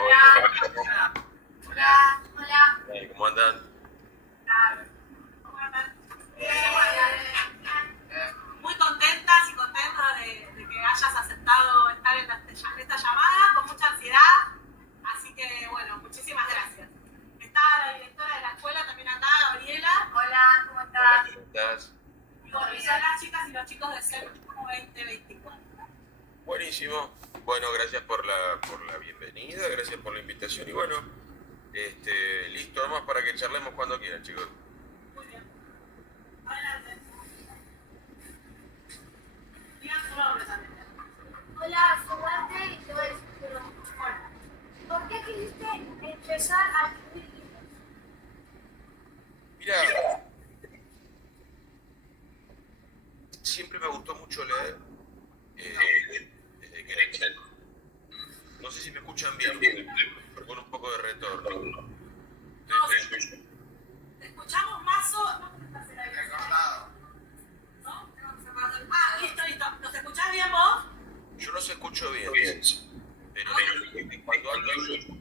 Hola. Hola. Hola. ¿Cómo andan? ¿Cómo andan? Muy contentas y contentos de que hayas aceptado estar en esta llamada con mucha ansiedad. Así que, bueno, muchísimas gracias. Está la directora de la escuela también acá, Gabriela. Hola, ¿cómo estás? Hola, ¿cómo estás? Y son las chicas y los chicos de CEP 2024. Buenísimo. Bueno, gracias por la bienvenida, gracias por la invitación y bueno, listo nomás para que charlemos cuando quieran, chicos. Muy bien. Adelante. Digan su nombre también. Hola, soy Arte y te voy a decir tu nombre. Hola. ¿Por qué quisiste empezar a escribir libros? Mira, siempre me gustó mucho leer, desde que era chico. No sé si me escuchan bien, pero con un poco de retorno. Te escuchamos más o no. ¿No? Ah, listo, listo. ¿Nos escuchás bien vos? Yo los escucho bien, pero cuando hablo yo,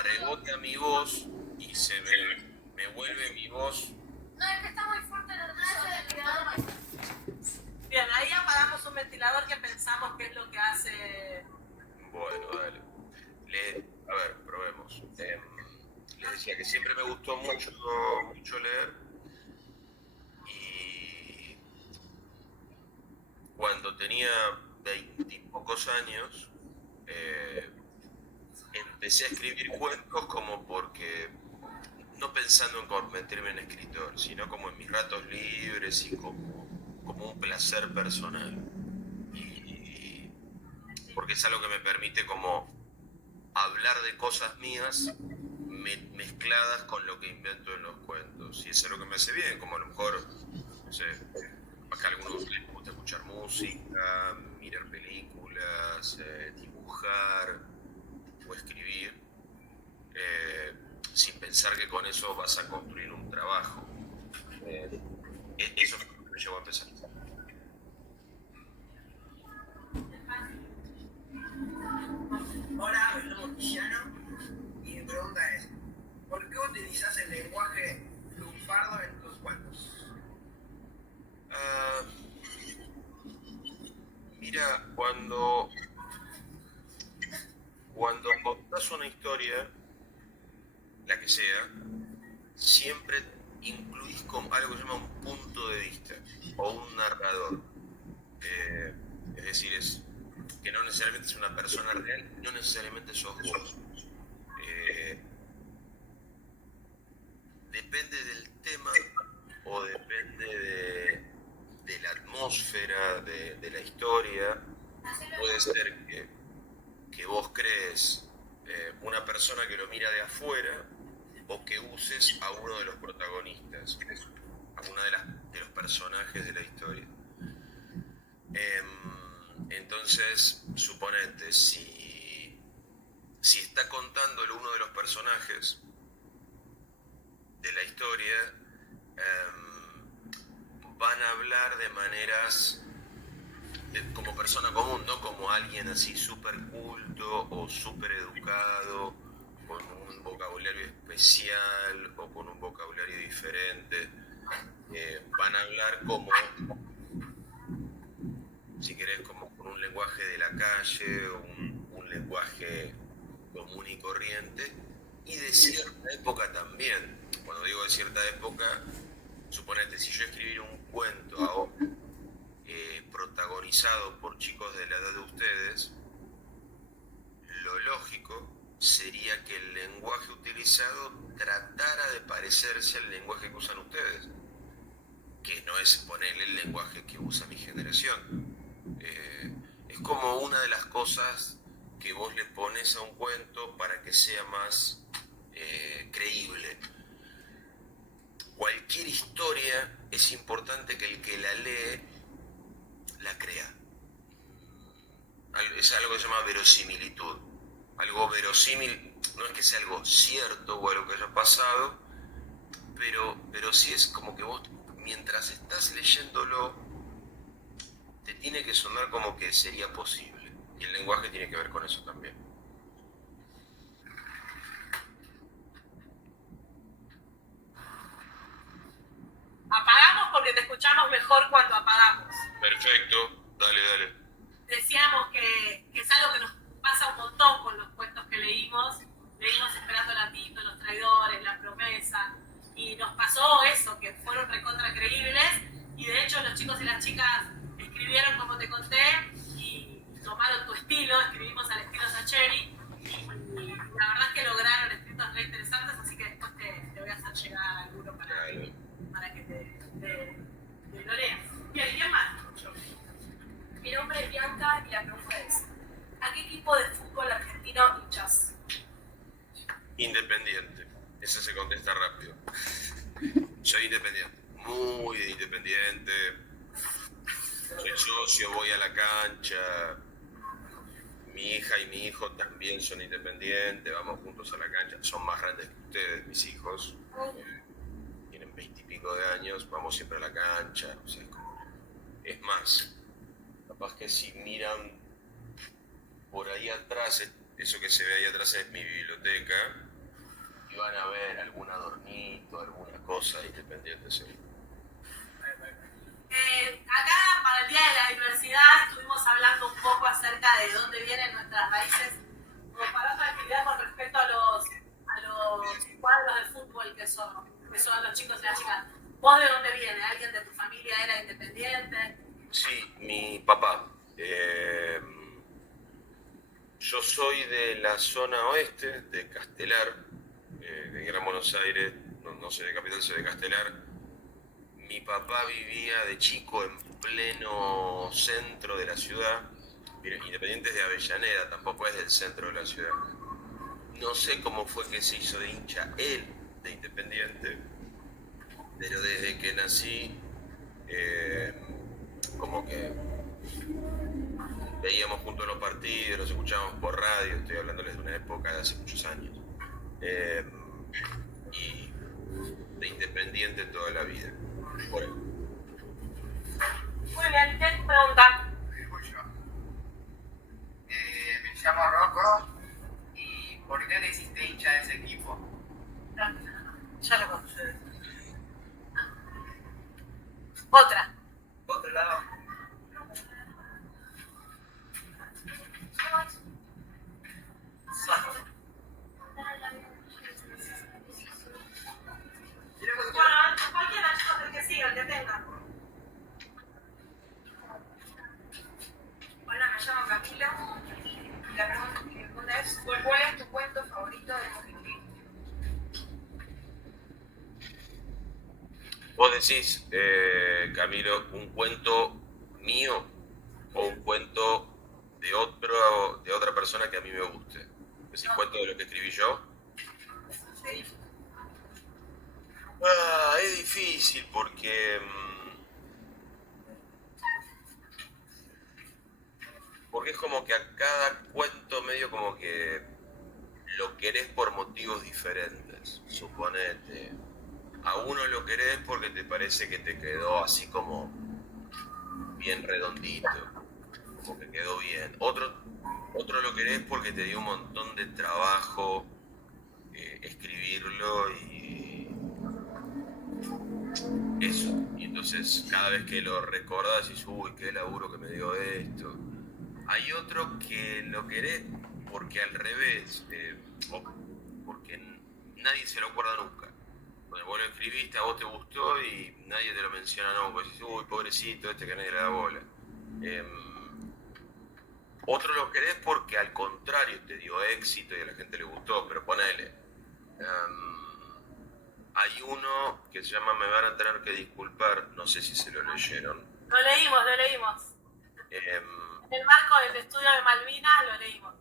rebota mi voz y me vuelve mi voz. No, es que está muy fuerte el ventilador. Bien, ahí apagamos un ventilador que pensamos que es lo que hace. Bueno, dale. A ver, probemos. Les decía que siempre me gustó mucho leer y cuando tenía 20 y pocos años empecé a escribir cuentos como porque, no pensando en convertirme en escritor, sino como en mis ratos libres y como un placer personal. Y porque es algo que me permite como hablar de cosas mías mezcladas con lo que invento en los cuentos. Y eso es lo que me hace bien, como a lo mejor, no sé, capaz que a algunos les gusta escuchar música, mirar películas, dibujar o escribir, sin pensar que con eso vas a construir un trabajo. Eso fue lo que me llevó a empezar. Hola, me llamo Luciano y mi pregunta es, ¿por qué utilizas el lenguaje lunfardo en tus cuentos? Ah, mira, cuando contás una historia, la que sea, siempre incluís como algo que se llama un punto de vista o un narrador. Es decir, es que no necesariamente es una persona real, no necesariamente sos vos. Eh, Depende del tema o depende de la atmósfera, de la historia. Puede ser que vos crees una persona que lo mira de afuera o que uses a uno de los protagonistas, a uno de los personajes de la historia. Entonces, suponete, si está contándolo uno de los personajes de la historia, van a hablar de maneras como persona común, no como alguien así súper culto o súper educado, con un vocabulario especial o con un vocabulario diferente. Van a hablar como, si querés, como con un lenguaje de la calle, un lenguaje común y corriente, y de cierta época también. Cuando digo de cierta época, suponete, si yo escribiera un cuento ahora, protagonizado por chicos de la edad de ustedes, lo lógico sería que el lenguaje utilizado tratara de parecerse al lenguaje que usan ustedes, que no es ponerle el lenguaje que usa mi generación. Es como una de las cosas que vos le pones a un cuento para que sea más creíble. Cualquier historia es importante que el que la lee la crea. Es algo que se llama verosimilitud. Algo verosímil no es que sea algo cierto o algo que haya pasado, pero sí es como que vos, mientras estás leyéndolo, te tiene que sonar como que sería posible. Y el lenguaje tiene que ver con eso también. mejor cuando apagamos. Perfecto, dale. Decíamos que es algo que nos pasa un montón con los cuentos que leímos. Leímos Esperando a Tito, Los Traidores, La Promesa, y nos pasó eso, que fueron recontra creíbles, y de hecho los chicos y las chicas escribieron como te conté, y tomaron tu estilo, escribimos al estilo Sacheri, y la verdad es que lograron escritos re interesantes, así que después te voy a hacer llegar alguno para que te lo leas. Bien, ¿quién más? Mi nombre es Bianca y la pregunta es: ¿a qué equipo de fútbol argentino hinchas? Independiente. Eso se contesta rápido. Soy independiente. Muy independiente. Soy socio, voy a la cancha. Mi hija y mi hijo también son independientes. Vamos juntos a la cancha. Son más grandes que ustedes, mis hijos. Tienen 20 y pico de años. Vamos siempre a la cancha. O sea, es más, capaz que si miran por ahí atrás, eso que se ve ahí atrás es mi biblioteca, y van a ver algún adornito, alguna cosa independiente. Sí. Acá para el Día de la Diversidad estuvimos hablando un poco acerca de dónde vienen nuestras raíces, como para otra actividad con respecto a los cuadros de fútbol que son los chicos y las chicas. ¿Vos de dónde viene? ¿Alguien de tu familia era independiente? Sí, mi papá. Yo soy de la zona oeste, de Castelar, de Gran Buenos Aires, no soy de Capital, soy de Castelar. Mi papá vivía de chico en pleno centro de la ciudad. Miren, Independiente es de Avellaneda, tampoco es del centro de la ciudad. No sé cómo fue que se hizo de hincha él de Independiente, pero desde que nací, como que veíamos juntos los partidos, los escuchábamos por radio, estoy hablándoles de una época de hace muchos años. Y de Independiente toda la vida. Por ahí. Muy bien, ¿qué pregunta? Voy yo. Me llamo Rocco. ¿Y por qué le hiciste hincha de ese equipo? Ya lo conoces. Otra. Otro lado. Bueno, cualquiera, chicos, el que siga, el que tenga. Hola, me llamo Camila y la pregunta es: ¿cuál es tu cuento favorito de los que escribiste? Vos decís, Camilo, ¿un cuento mío o un cuento de otra persona que a mí me guste? ¿Decís cuento de lo que escribí yo? Sí. Es difícil porque es como que a cada cuento medio como que lo querés por motivos diferentes. Suponete, a uno lo querés porque te parece que te quedó así como bien redondito, como que quedó bien. Otro lo querés porque te dio un montón de trabajo escribirlo y eso. Y entonces cada vez que lo recordás dices, uy, qué laburo que me dio esto. Hay otro que lo querés porque al revés, o porque nadie se lo acuerda nunca. Bueno, vos lo escribiste, a vos te gustó y nadie te lo menciona, no, pues dices, uy, pobrecito, este que nadie le da bola. Otro lo querés porque al contrario te dio éxito y a la gente le gustó, pero ponele. Hay uno que se llama Me van a tener que disculpar, no sé si se lo leyeron. Lo leímos. En el marco del estudio de Malvinas lo leímos.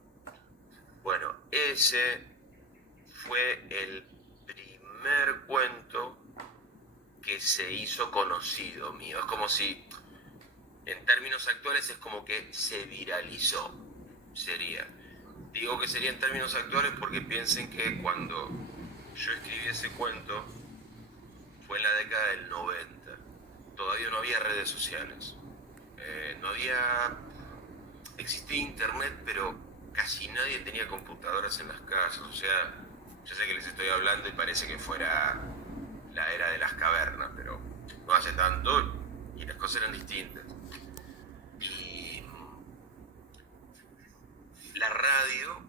Bueno, ese fue el primer cuento que se hizo conocido mío. Es como si, en términos actuales, es como que se viralizó. Sería. Digo que sería en términos actuales porque piensen que cuando yo escribí ese cuento fue en la década del 90. Todavía no había redes sociales. Existía internet, pero casi nadie tenía computadoras en las casas. O sea, yo sé que les estoy hablando y parece que fuera la era de las cavernas, pero no hace tanto. Y y las cosas eran distintas. Y la radio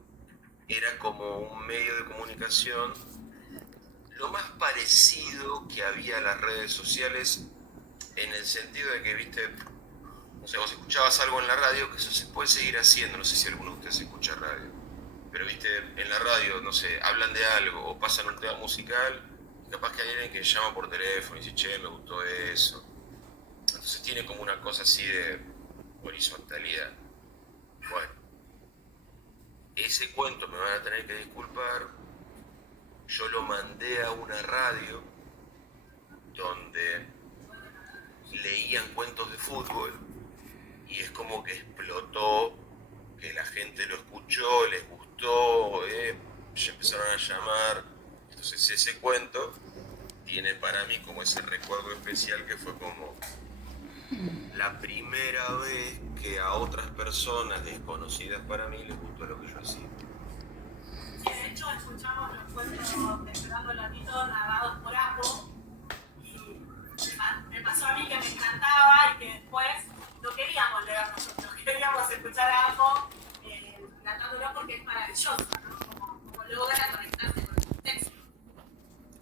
era como un medio de comunicación lo más parecido que había a las redes sociales, en el sentido de que, viste, o sea, vos escuchabas algo en la radio, que eso se puede seguir haciendo, no sé si alguno de ustedes escucha radio, pero viste, en la radio, no sé, hablan de algo o pasan un tema musical, y capaz que hay alguien que llama por teléfono y dice, che, me gustó eso. Entonces tiene como una cosa así de horizontalidad. Bueno, ese cuento me van a tener que disculpar, yo lo mandé a una radio donde leían cuentos de fútbol y es como que explotó, que la gente lo escuchó, les gustó, se empezaron a llamar. Entonces ese cuento tiene para mí como ese recuerdo especial que fue como la primera vez que a otras personas desconocidas para mí les gustó lo que yo hacía. Sí, de hecho escuchamos los cuentos de Esperando Latito narrados por Apo y me pasó a mí que me encantaba y que después no queríamos leer nosotros, queríamos escuchar a Apo tratándolo porque es maravilloso, ¿no? Como logra conectarse con el texto.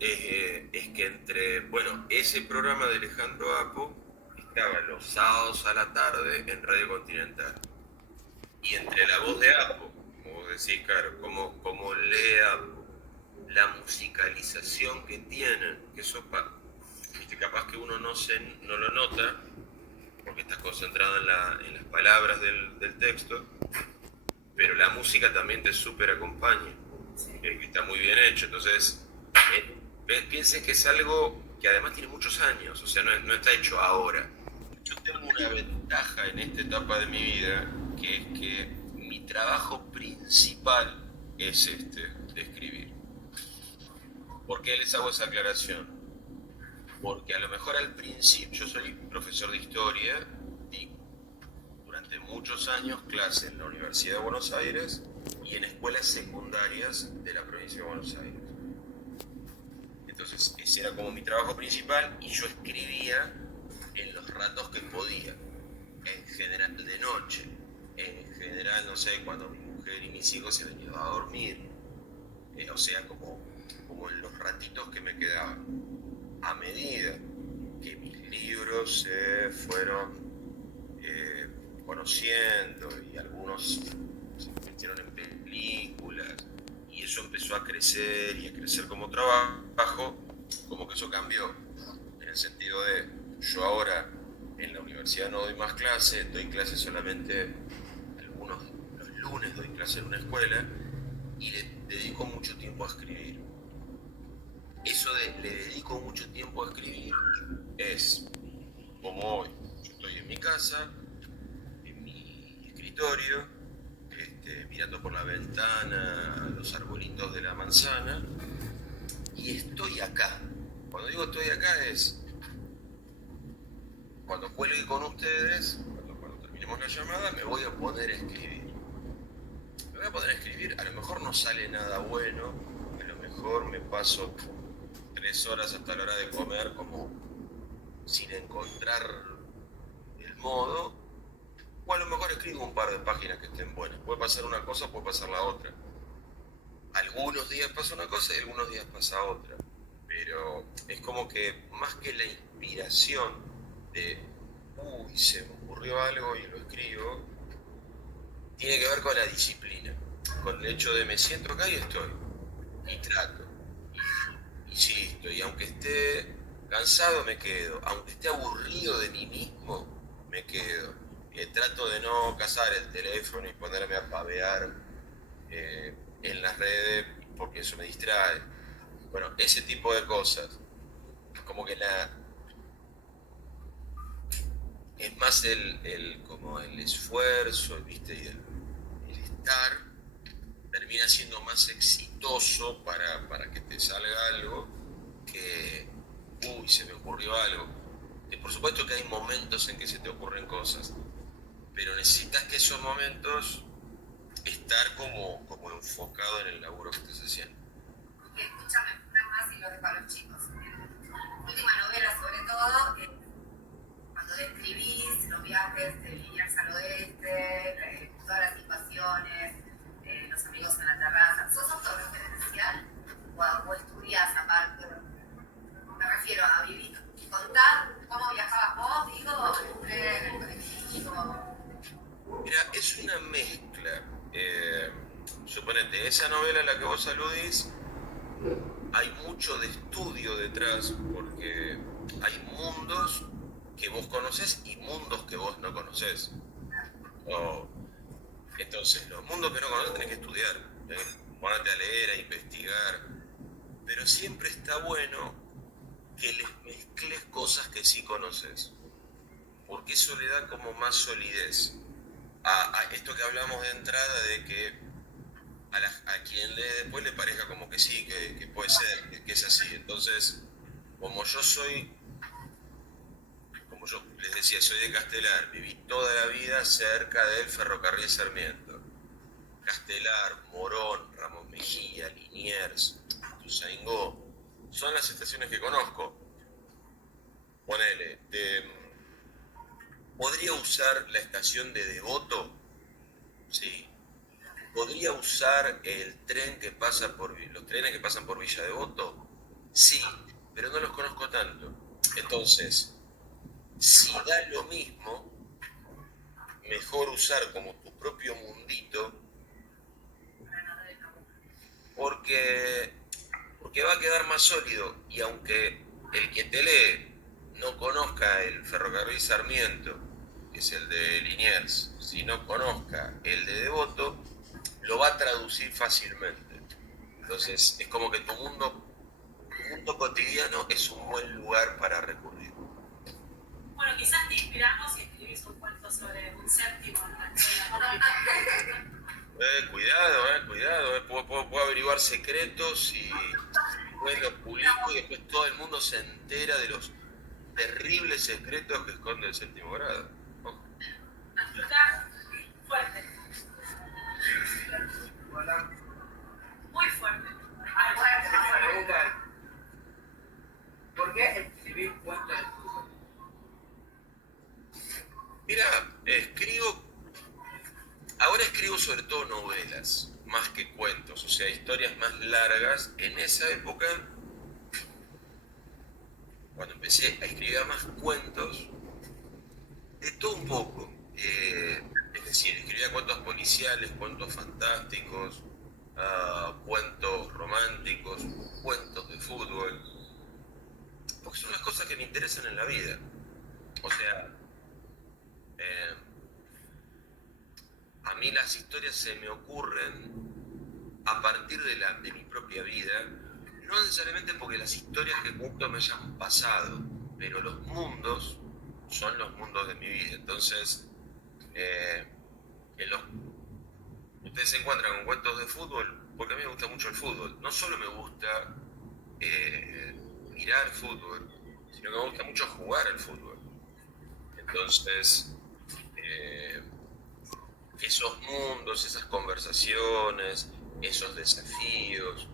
Es que entre, bueno, ese programa de Alejandro Apo estaba los sábados a la tarde en Radio Continental. Y entre la voz de Apo, como vos decís, claro, como lee Apo, la musicalización que tienen, que eso viste, capaz que uno no lo nota, porque estás concentrado en las palabras del texto, pero la música también te súper acompaña, que está muy bien hecho. Entonces, piensen que es algo que además tiene muchos años, o sea, no está hecho ahora. Yo tengo una ventaja en esta etapa de mi vida, que es que mi trabajo principal es de escribir. ¿Por qué les hago esa aclaración? Porque a lo mejor al principio, yo soy profesor de historia, di durante muchos años clase en la Universidad de Buenos Aires y en escuelas secundarias de la provincia de Buenos Aires. Entonces ese era como mi trabajo principal y yo escribía en los ratos que podía, en general de noche, en general, no sé, cuando mi mujer y mis hijos se habían ido a dormir, o sea, como en los ratitos que me quedaban. A medida que mis libros se fueron conociendo y algunos se convirtieron en películas y eso empezó a crecer y a crecer como trabajo, como que eso cambió, en el sentido de yo ahora en la universidad no doy más clases, doy clases solamente los lunes doy clases en una escuela y le dedico mucho tiempo a escribir. Eso de le dedico mucho tiempo a escribir es como hoy. Yo estoy en mi casa, en mi escritorio, mirando por la ventana los arbolitos de la manzana y estoy acá. Cuando digo estoy acá es cuando cuelgue con ustedes, cuando terminemos la llamada, me voy a poner a escribir. Me voy a poner a escribir, a lo mejor no sale nada bueno, a lo mejor me paso 3 horas hasta la hora de comer como sin encontrar el modo, o a lo mejor escribo un par de páginas que estén buenas. Puede pasar una cosa, puede pasar la otra. Algunos días pasa una cosa y algunos días pasa otra. Pero es como que más que la inspiración de se me ocurrió algo y lo escribo, tiene que ver con la disciplina, con el hecho de me siento acá y estoy, y trato, y insisto, y aunque esté cansado me quedo, aunque esté aburrido de mí mismo, me quedo. Trato de no cazar el teléfono y ponerme a pavear en las redes, porque eso me distrae. Bueno, ese tipo de cosas, como que es más como el esfuerzo, ¿viste? Y el estar termina siendo más exitoso para que te salga algo que, se me ocurrió algo. Y por supuesto que hay momentos en que se te ocurren cosas, pero necesitas que esos momentos estar como enfocado en el laburo que estés haciendo. Escúchame una más y lo dejo a los chicos. Última novela sobre todo, cuando cuando describís los viajes de Liniers al oeste, todas las situaciones, los amigos en la terraza, ¿sos autorreferencial o estudias aparte? Me refiero a vivir, contar cómo viajabas vos, digo, en el tren, en el colectivo. Mira, es una mezcla. Suponete, esa novela a la que vos aludís, hay mucho de estudio detrás, porque hay mundos que vos conocés y mundos que vos no conocés. Entonces, los mundos que no conoces tenés que estudiar, ponerte a leer, a investigar, pero siempre está bueno que les mezcles cosas que sí conoces, porque eso le da como más solidez a esto que hablamos de entrada, de que a quien lee después le parezca como que sí, que puede ser, que es así. Entonces, como yo les decía, soy de Castelar, viví toda la vida cerca del ferrocarril Sarmiento. Castelar, Morón, Ramos Mejía, Liniers, Ituzaingó, son las estaciones que conozco. Ponele, ¿podría usar la estación de Devoto? Sí. ¿Podría usar el tren que pasa los trenes que pasan por Villa Devoto? Sí, pero no los conozco tanto. Entonces, si da lo mismo, mejor usar como tu propio mundito, porque va a quedar más sólido, y aunque el que te lee no conozca el ferrocarril Sarmiento, que es el de Liniers, si no conozca el de Devoto, lo va a traducir fácilmente. Entonces es como que tu mundo cotidiano es un buen lugar para recurrir. Bueno, quizás te inspiramos y escribís un cuento sobre un séptimo en la escuela. Cuidado, puedo averiguar secretos y después los publico y después todo el mundo se entera de los terribles secretos que esconde el séptimo grado. Ojo. Está fuerte. Hola. Muy fuerte. La pregunta es, ¿por qué escribir cuentos de fútbol? Mira, ahora escribo sobre todo novelas, más que cuentos, o sea, historias más largas. En esa época, cuando empecé a escribir más cuentos, de todo un poco. Es decir, escribía cuentos policiales, cuentos fantásticos, cuentos románticos, cuentos de fútbol, porque son las cosas que me interesan en la vida. O sea, a mí las historias se me ocurren a partir de mi propia vida, no necesariamente porque las historias que cuento me hayan pasado, pero los mundos son los mundos de mi vida. Entonces, ustedes se encuentran con cuentos de fútbol porque a mí me gusta mucho el fútbol. No solo me gusta mirar fútbol, sino que me gusta mucho jugar al fútbol. Entonces, esos mundos, esas conversaciones, esos desafíos,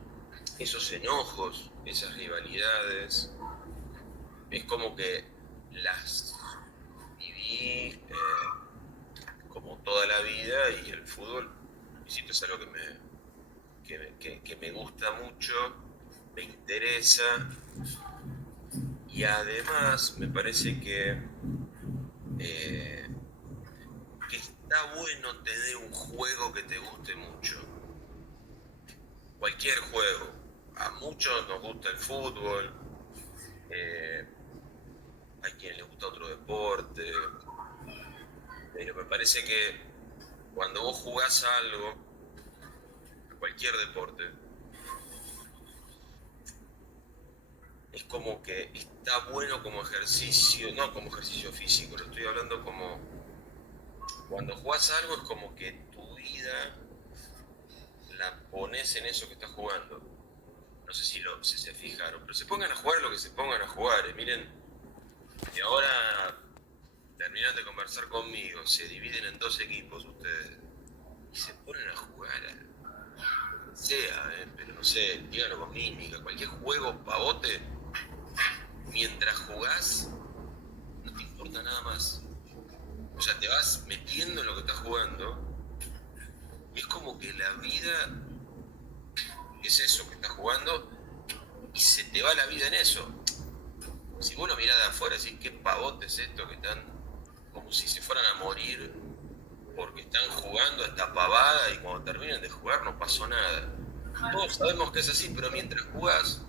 esos enojos, esas rivalidades, es como que las viví como toda la vida, y el fútbol, insisto, es algo que me gusta mucho, me interesa, y además me parece que está bueno tener un juego que te guste mucho. Cualquier juego. A muchos nos gusta el fútbol, hay quienes les gusta otro deporte, pero me parece que cuando vos jugás a algo, a cualquier deporte, es como que está bueno como ejercicio, no como ejercicio físico, lo estoy hablando como cuando jugás a algo, es como que tu vida la pones en eso que estás jugando. No sé si se fijaron, pero se pongan a jugar lo que se pongan a jugar. Miren, y ahora terminan de conversar conmigo, se dividen en 2 equipos ustedes y se ponen a jugar a lo que sea, pero no sé, díganlo con mímica, cualquier juego pavote, mientras jugás no te importa nada más. O sea, te vas metiendo en lo que estás jugando y es como que la vida es eso que estás jugando y se te va la vida en eso. Si vos lo mirás de afuera y decís, qué pavote es esto, que están como si se fueran a morir porque están jugando a esta pavada y cuando terminan de jugar no pasó nada. Todos sabemos que es así, pero mientras jugás,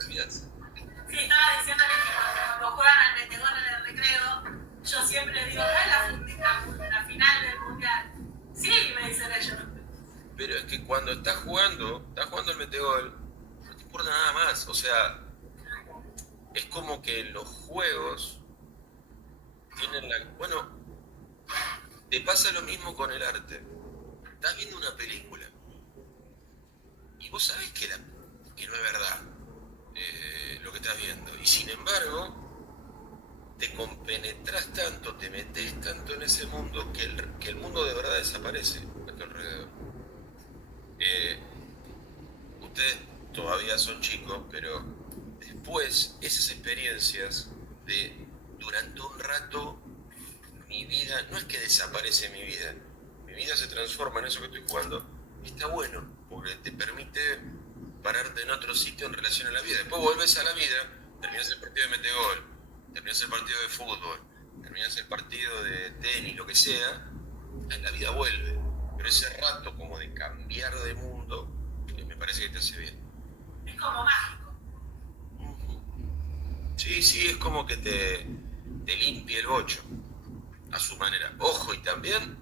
olvidate. Sí, estaba diciéndole que cuando juegan al metegol en el recreo, yo siempre digo, ¿no es la final del mundial? Sí, me dicen ellos. Pero es que cuando estás jugando el metegol, no te importa nada más. O sea, es como que los juegos tienen la... Bueno, te pasa lo mismo con el arte. Estás viendo una película y vos sabés que no es verdad lo que estás viendo. Y sin embargo, te compenetras tanto, te metes tanto en ese mundo que el mundo de verdad desaparece a tu alrededor. Ustedes todavía son chicos, pero después esas experiencias de durante un rato mi vida, no es que desaparece mi vida se transforma en eso que estoy jugando. Y está bueno, porque te permite pararte en otro sitio en relación a la vida. Después volvés a la vida, terminás el partido de metegol, terminás el partido de fútbol, terminás el partido de tenis, lo que sea, la vida vuelve. Pero ese rato como de cambiar de mundo, me parece que te hace bien. Es como mágico. Sí, es como que te limpia el bocho, a su manera. Ojo, y también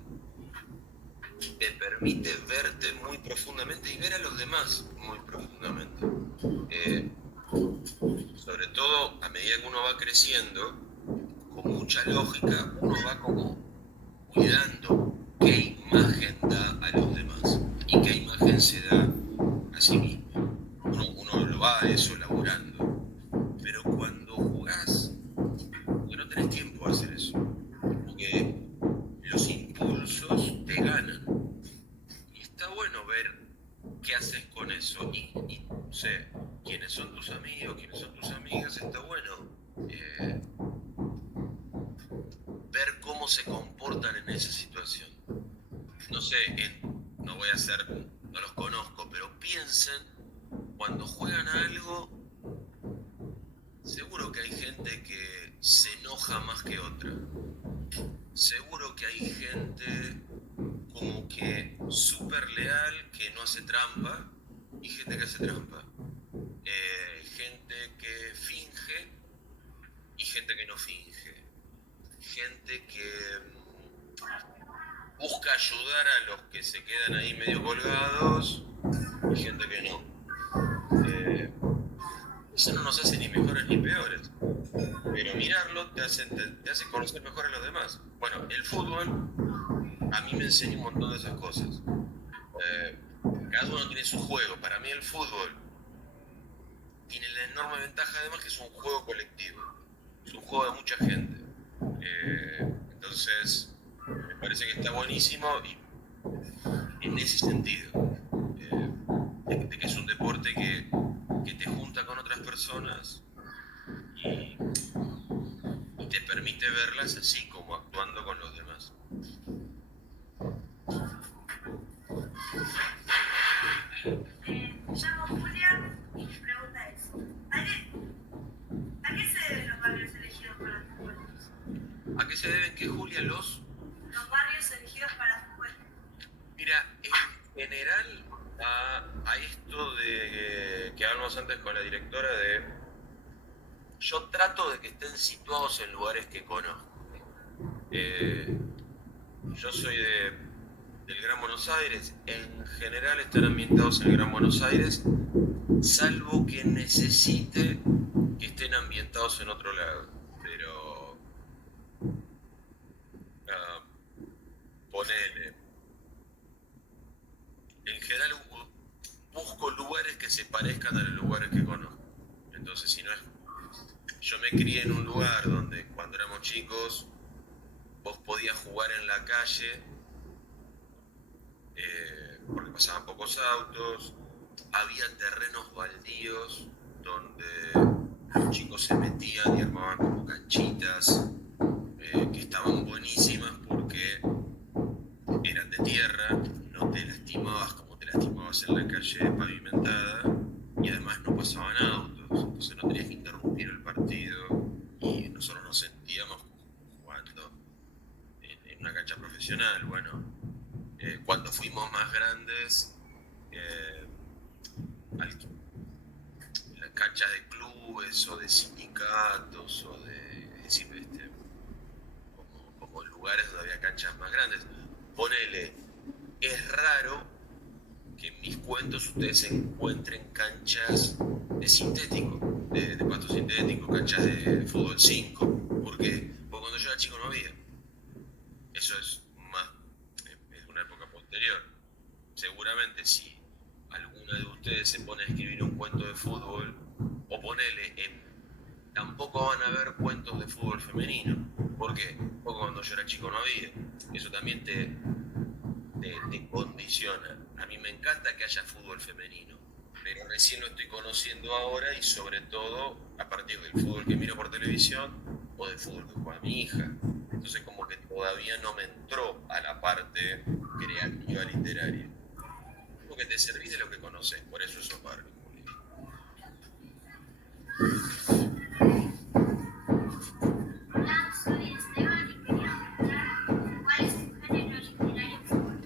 te permite verte muy profundamente y ver a los demás muy profundamente. Sobre todo a medida que uno va creciendo, con mucha lógica, uno va como cuidando qué imagen da a los demás y qué imagen se da a sí mismo. Uno lo va a eso laburando. Pero cuando jugás, porque no tenés tiempo de hacer eso, porque los impulsos te ganan. Y está bueno ver qué haces con eso. Y no sé, quiénes son tus amigos, quiénes son tus amigas, está bueno ver cómo se comportan en esa situación. No sé, no voy a hacer, no los conozco, pero piensen, cuando juegan a algo, seguro que hay gente que se enoja más que otra. Seguro que hay gente como que súper leal, que no hace trampa, y gente que hace trampa. Gente que finge y gente que no finge. Gente que busca ayudar a los que se quedan ahí medio colgados y gente que no. Eso no nos hace ni mejores ni peores, pero mirarlo te hace conocer mejor a los demás. Bueno, el fútbol a mí me enseña un montón de esas cosas. Cada uno tiene su juego. Para mí el fútbol tiene la enorme ventaja además que es un juego colectivo, es un juego de mucha gente. Entonces me parece que está buenísimo y en ese sentido, de que es un deporte que te junta con otras personas y te permite verlas así como actuando con los demás. Me llamo Julia y mi pregunta es, ¿a qué se deben los barrios elegidos para tus puestos? ¿A qué se deben qué, Julia? Los barrios elegidos para tus puestos. Mira, en general a esto de que hablamos antes con la directora de... Yo trato de que estén situados en lugares que conozco. Yo soy del Gran Buenos Aires, en general están ambientados en el Gran Buenos Aires, salvo que necesite que estén ambientados en otro lado. Pero ponele. En general busco lugares que se parezcan a los lugares que conozco. Entonces, si no es... Yo me crié en un lugar donde cuando éramos chicos vos podías jugar en la calle porque pasaban pocos autos, había terrenos baldíos donde los chicos se metían y armaban como canchitas, que estaban buenísimas porque eran de tierra, no te lastimabas como te lastimabas en la calle pavimentada y además no pasaban autos, entonces no tenías que interrumpir el partido y nosotros nos sentíamos jugando en una cancha profesional. Bueno, cuando fuimos más grandes, en las canchas de clubes o de sindicatos o de, es decir, como lugares donde había canchas más grandes, ponele, es raro que en mis cuentos ustedes encuentren canchas de sintético, de pasto sintético, canchas de fútbol 5. ¿Por qué? Porque cuando yo era chico no había. Eso es una época posterior. Seguramente si alguna de ustedes se pone a escribir un cuento de fútbol, o ponele, tampoco van a ver cuentos de fútbol femenino. ¿Por qué? Porque cuando yo era chico no había. Eso también te condiciona. A mí me encanta que haya fútbol femenino, pero recién lo estoy conociendo ahora y sobre todo a partir del fútbol que miro por televisión o del fútbol que juega mi hija. Entonces como que todavía no me entró a la parte creativa literaria. Porque te servís de lo que conoces, por eso sos Barbie. Hola, soy Esteban y quería preguntar cuál es tu género literario favorito.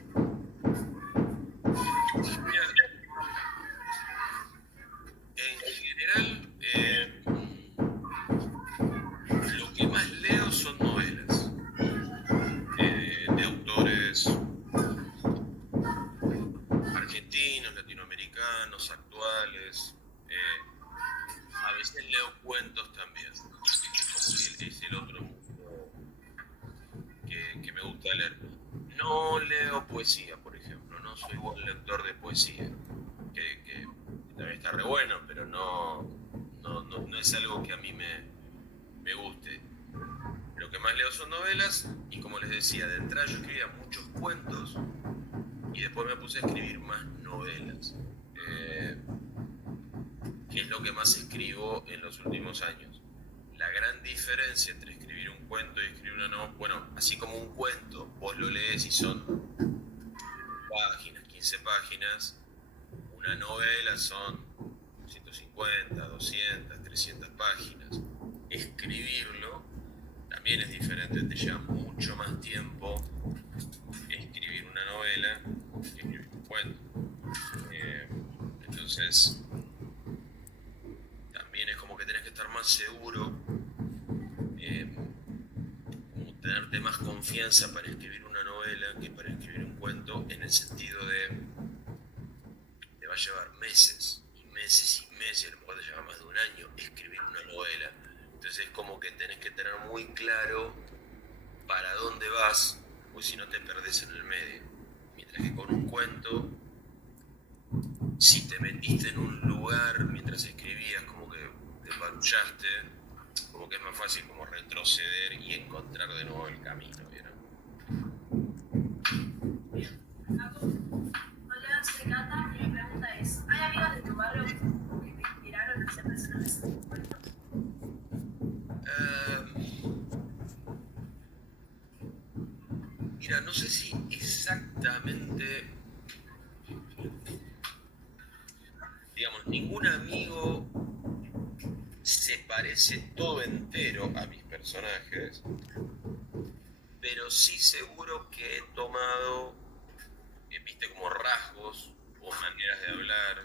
En general, lo que más leo son novelas de autores argentinos, latinoamericanos, actuales. A veces leo cuentos también, como que es el otro mundo que me gusta leer. No leo poesía, por ejemplo, no soy buen lector de poesía, que también está re bueno, pero no es algo que a mí me guste. Lo que más leo son novelas y, como les decía, de entrada yo escribía muchos cuentos y después me puse a escribir más novelas, que es lo que más escribo en los últimos años. La gran diferencia entre escribir un cuento y escribir una novela, bueno, así como un cuento, vos lo lees y son páginas, 15 páginas, una novela son 150, 200, 300 páginas. Escribirlo también es diferente, te lleva mucho más tiempo escribir una novela que escribir un cuento. Entonces, también es como que tenés que estar más seguro, como tenerte más confianza para escribir una novela que para escribir un cuento, en el sentido de te va a llevar meses y meses y meses, a lo mejor te lleva más de un año escribir una novela. Entonces es como que tenés que tener muy claro para dónde vas, pues si no te perdés en el medio. Mientras que con un cuento, si te metiste en un lugar mientras escribías, como que te parullaste, como que es más fácil como retroceder y encontrar de nuevo el camino, ¿vieron? Hola, soy Cata y mi pregunta es, ¿hay amigas de tu barrio que te inspiraron a ser personajes en tus cuentos? Mira, no sé si exactamente, digamos, ningún amigo se parece todo entero a mis personajes, pero sí seguro que he tomado, viste, como rasgos o maneras de hablar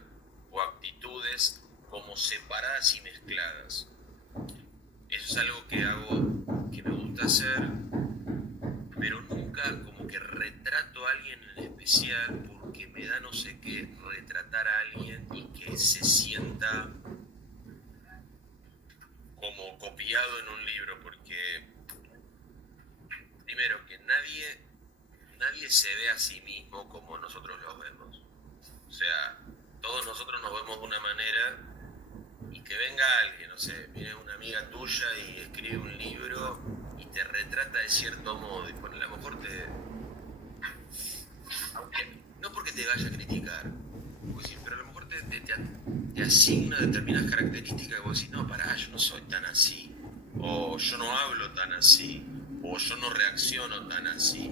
o actitudes como separadas y mezcladas. Eso es algo que hago, que me gusta hacer, pero nunca como que retrato a alguien en especial, porque me da no sé qué retratar a alguien y que se sienta como copiado en un libro, porque primero que nadie se ve a sí mismo como nosotros los vemos. O sea, todos nosotros nos vemos de una manera, y que venga alguien, no sé, viene una amiga tuya y escribe un libro y te retrata de cierto modo, y a lo mejor aunque no porque te vaya a criticar, pues, pero a lo mejor te asigna determinadas características y vos decís, no, pará, yo no soy tan así, o yo no hablo tan así, o yo no reacciono tan así.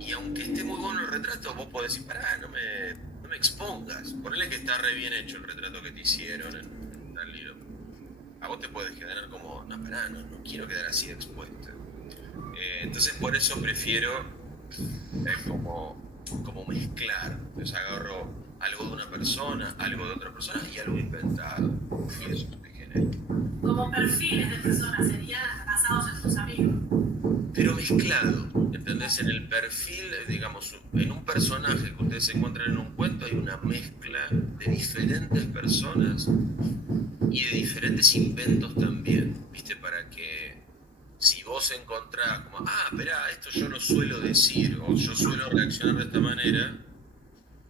Y aunque esté muy bueno el retrato, vos podés decir, pará, no me expongas. Ponele que está re bien hecho el retrato que te hicieron en tal libro. A vos te puede generar como, no, pará, no quiero quedar así expuesta. Entonces por eso prefiero como mezclar. Entonces agarro algo de una persona, algo de otra persona y algo inventado. Y eso te genera. Como perfiles de personas serían basados en tus amigos. Pero mezclado, ¿entendés? En el perfil, digamos, en un personaje que ustedes se encuentran en un cuento hay una mezcla de diferentes personas y de diferentes inventos también, ¿viste? Para que si vos encontrás como, espera, esto yo lo suelo decir o yo suelo reaccionar de esta manera,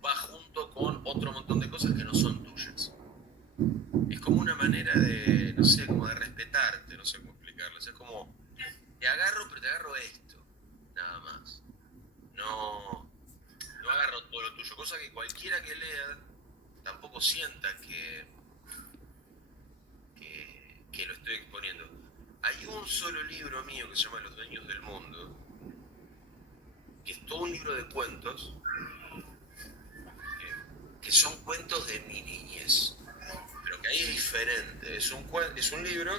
va junto con otro montón de cosas que no son tuyas. Es como una manera de, no sé, como de respetarte, no sé cómo explicarles. Es como, te agarro, pero te agarro esto, nada más. No agarro todo lo tuyo, cosa que cualquiera que lea tampoco sienta que lo estoy exponiendo. Hay un solo libro mío que se llama Los Dueños del Mundo, que es todo un libro de cuentos, que son cuentos de mi niñez, pero que ahí es diferente. Es un libro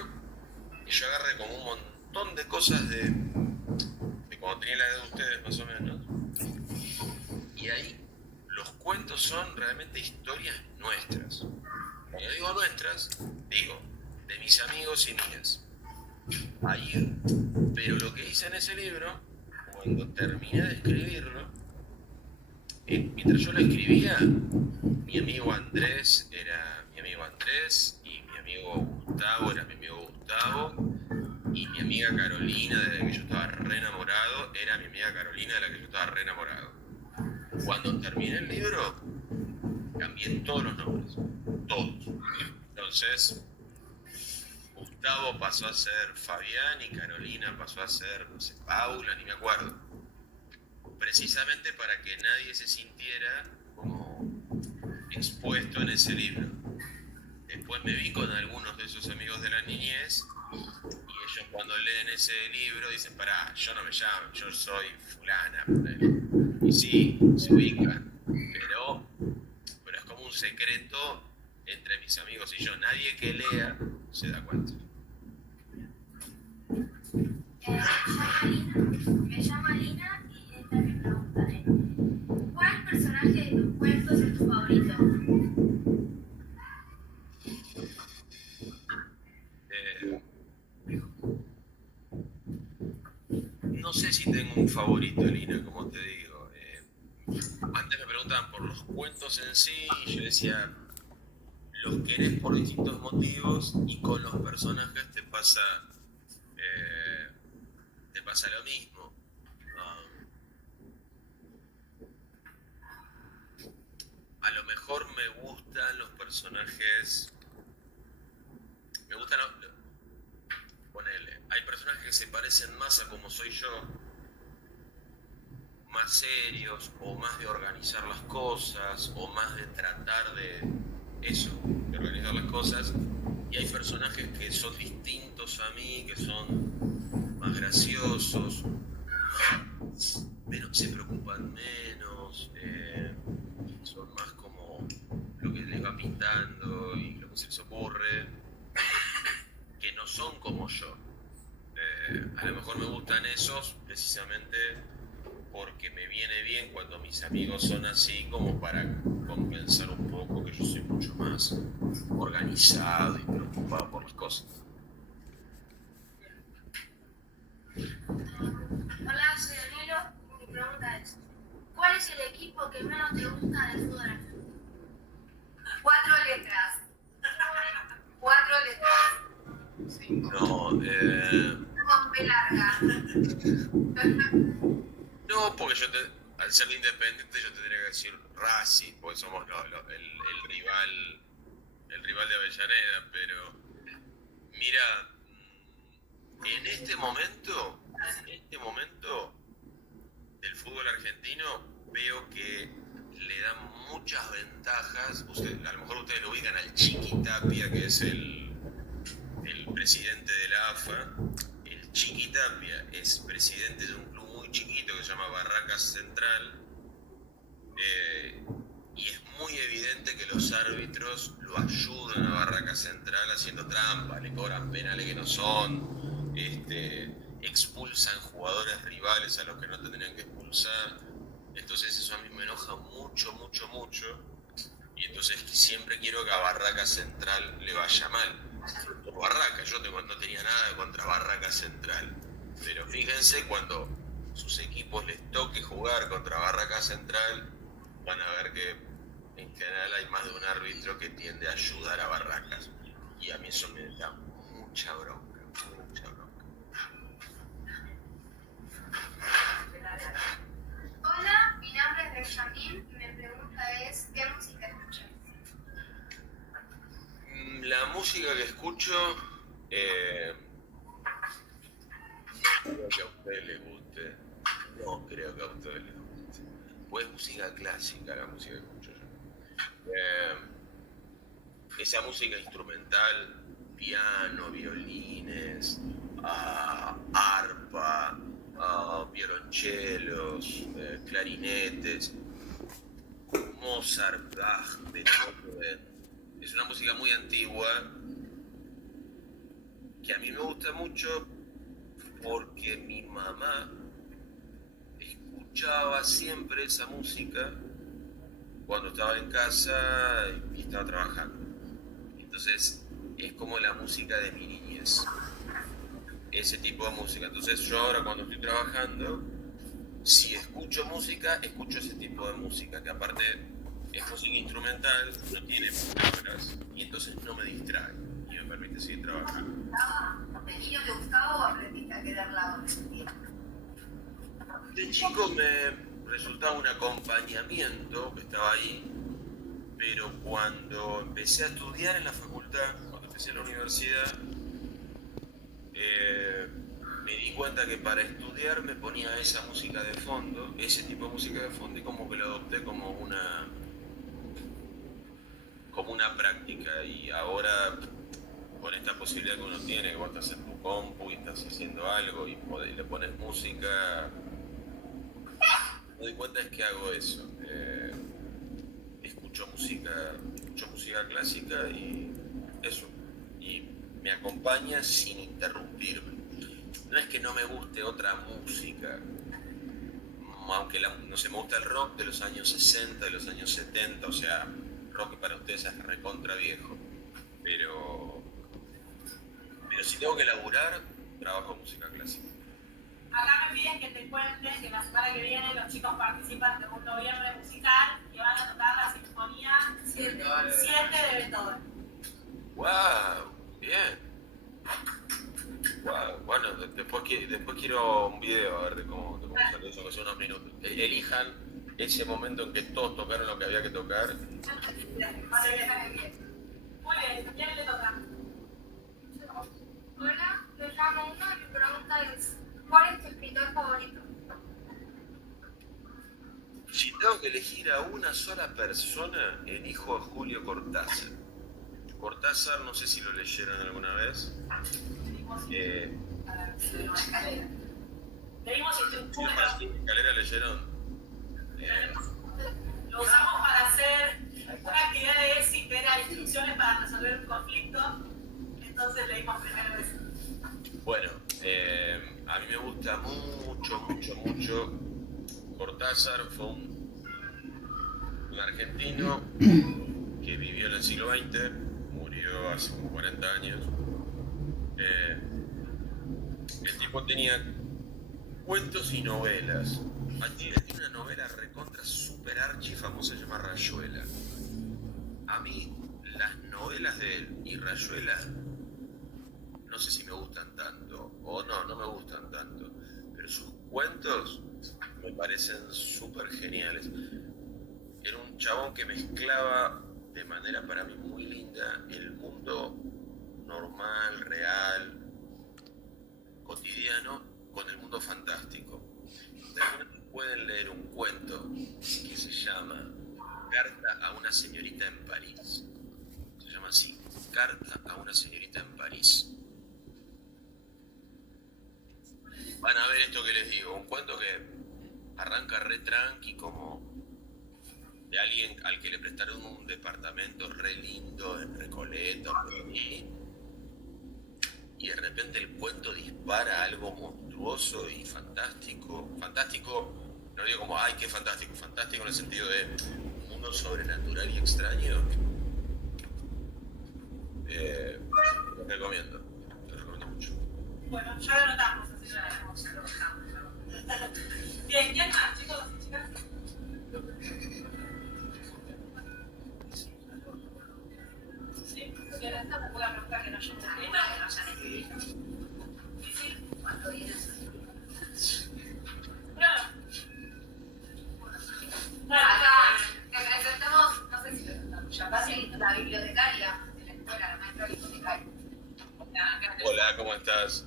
que yo agarré como un montón de cosas de cuando tenía la edad de ustedes más o menos, y ahí los cuentos son realmente historias nuestras. Cuando digo nuestras, digo de mis amigos y mías. Ahí, pero lo que hice en ese libro, cuando terminé de escribirlo, mientras yo lo escribía, mi amigo Andrés era mi amigo Andrés, y mi amigo Gustavo era mi amigo Gustavo, y mi amiga Carolina, de la que yo estaba re enamorado, era mi amiga Carolina, de la que yo estaba re enamorado. Cuando terminé el libro, cambié todos los nombres, todos. Entonces, Gustavo pasó a ser Fabián y Carolina pasó a ser, no sé, Paula, ni me acuerdo. Precisamente para que nadie se sintiera como expuesto en ese libro. Después me vi con algunos de esos amigos de la niñez y ellos cuando leen ese libro dicen, pará, yo no me llamo, yo soy fulana. Y sí, se ubican, pero es como un secreto entre mis amigos y yo. Nadie que lea se da cuenta. Me llamo Lina y esta es mi pregunta. ¿Cuál personaje de tus cuentos es tu favorito? No sé si tengo un favorito, Lina, como te digo. Antes me preguntaban por los cuentos en sí y yo decía, los querés por distintos motivos y con los personajes te pasa lo mismo. A lo mejor me gustan los personajes, ponele, hay personajes que se parecen más a como soy yo, más serios, o más de organizar las cosas, o más de tratar de organizar las cosas, y hay personajes que son distintos a mí, que son más graciosos, se preocupan menos, son más como lo que les va pintando y lo que se les ocurre, que no son como yo. A lo mejor me gustan esos precisamente porque me viene bien cuando mis amigos son así, como para compensar un poco que yo soy mucho más organizado y preocupado por las cosas. Hola, soy Danilo y mi pregunta es, ¿cuál es el equipo que menos te gusta del fútbol argentino? 4 letras. 4 letras. 5. Con P larga. No, porque al ser independiente yo te tendría que decir Racing, porque somos el rival de Avellaneda, pero mira, en este momento del fútbol argentino veo que le dan muchas ventajas. A lo mejor ustedes lo ubican al Chiqui Tapia, que es el presidente de la AFA. El Chiqui Tapia es presidente de un club muy chiquito que se llama Barracas Central, y es muy evidente que los árbitros lo ayudan a Barracas Central haciendo trampa, le cobran penales que no son, expulsan jugadores rivales a los que no tendrían que expulsar. Entonces eso a mí me enoja mucho, mucho, mucho, y entonces siempre quiero que a Barracas Central le vaya mal. Por Barracas, yo no tenía nada contra Barracas Central, pero fíjense cuando sus equipos les toque jugar contra Barracas Central, van a ver que en general hay más de un árbitro que tiende a ayudar a Barracas, y a mí eso me da mucha bronca, mucha bronca. Hola, mi nombre es Benjamín y mi pregunta es, ¿qué música escuchas? La música que escucho, no creo que a ustedes les guste, no creo que a ustedes les guste, pues es música clásica la música que escucho yo. Esa música instrumental, piano, violines, arpa, violonchelos, clarinetes, Mozart, Bach, Beethoven. Es una música muy antigua que a mí me gusta mucho porque mi mamá escuchaba siempre esa música cuando estaba en casa y estaba trabajando. Entonces es como la música de mi niñez, ese tipo de música. Entonces yo ahora cuando estoy trabajando, si escucho música, escucho ese tipo de música, que aparte es música instrumental, no tiene palabras, y entonces no me distrae y me permite seguir trabajando. ¿De niño te gustaba o aprendiste a quererla adolescente? De chico me resultaba un acompañamiento que estaba ahí, pero cuando empecé a estudiar en la facultad, cuando empecé en la universidad, me di cuenta que para estudiar me ponía esa música de fondo, ese tipo de música de fondo, y como que lo adopté como una práctica. Y ahora, con esta posibilidad que uno tiene, que vos estás en tu compu y estás haciendo algo y le pones música, me doy cuenta es que hago eso. Escucho música clásica y eso. Y me acompaña sin interrumpirme. No es que no me guste otra música, aunque no sé, me gusta el rock de los años 60, de los años 70, o sea, rock que para ustedes es recontra viejo. Pero si tengo que laburar, trabajo música clásica. Acá me piden que te cuente que la semana que viene los chicos participan de un noviembre musical que van a tocar la Sinfonía 7 de Beethoven. ¡Wow! Bien. Wow. Bueno, después quiero un video a ver de cómo salió eso, que son unos minutos. Elijan ese momento en que todos tocaron lo que había que tocar. Muy bien, ¿quién le toca? Hola, me llamo Uno y mi pregunta es, ¿cuál es tu escritor favorito? Si tengo que elegir a una sola persona, elijo a Julio Cortázar. Cortázar, no sé si lo leyeron alguna vez. Leímos Instrucciones. Martín Escalera leyeron. Lo usamos para hacer una actividad de ESI que era instrucciones para resolver un conflicto. Entonces leímos primero eso. Bueno, a mí me gusta mucho Cortázar. Fue un argentino que vivió en el siglo XX, murió hace como 40 años. El tipo tenía cuentos y novelas. Tiene una novela recontra super archi famosa, se llama Rayuela. A mí las novelas de él y Rayuela no sé si me gustan tanto o no me gustan tanto, pero sus cuentos me parecen súper geniales. Era un chabón que mezclaba de manera para mí muy linda el mundo normal, real, cotidiano, con el mundo fantástico. También pueden leer un cuento que se llama Carta a una señorita en París. Se llama así, Carta a una señorita en París. van a ver esto que les digo, un cuento que arranca re tranqui, como de alguien al que le prestaron un departamento re lindo en Recoleta, por ahí, y de repente el cuento dispara algo monstruoso y fantástico. Fantástico, no digo como, ay, qué fantástico, fantástico en el sentido de un mundo sobrenatural y extraño. Lo recomiendo mucho. Bueno, ya lo anotamos, así ya lo dejamos. Bien, ¿quién más, chicos y chicas? Sí, porque ahora esta me puedo preguntar que no yo Que no hayan escrito. Sí, Cuando vienes. claro. Acá, que presentamos, no sé si presentamos ya, casi la bibliotecaria de la escuela, la maestra bibliotecaria. Hola, ¿cómo estás?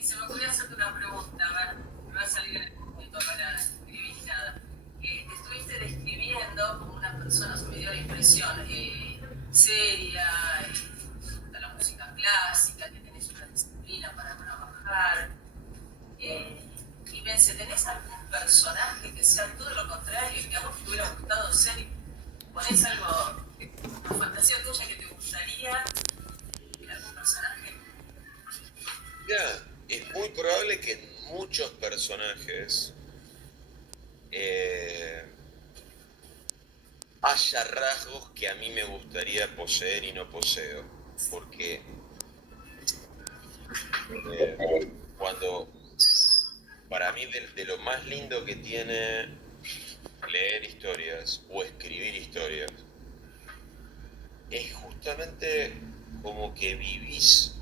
Se me ocurrió hacerte una pregunta, a ver, me va a salir en el momento para escribir nada. Te estuviste describiendo como una persona, se me dio la impresión, seria, te gusta la música clásica, que tenés una disciplina para trabajar. Y pensé, ¿tenés algún personaje que sea todo lo contrario, que a vos te hubiera gustado ser? Y ¿ponés algo, una fantasía tuya que te gustaría en algún personaje? Mira, es muy probable que en muchos personajes haya rasgos que a mí me gustaría poseer y no poseo. Porque cuando, para mí, de lo más lindo que tiene leer historias o escribir historias, es justamente como que vivís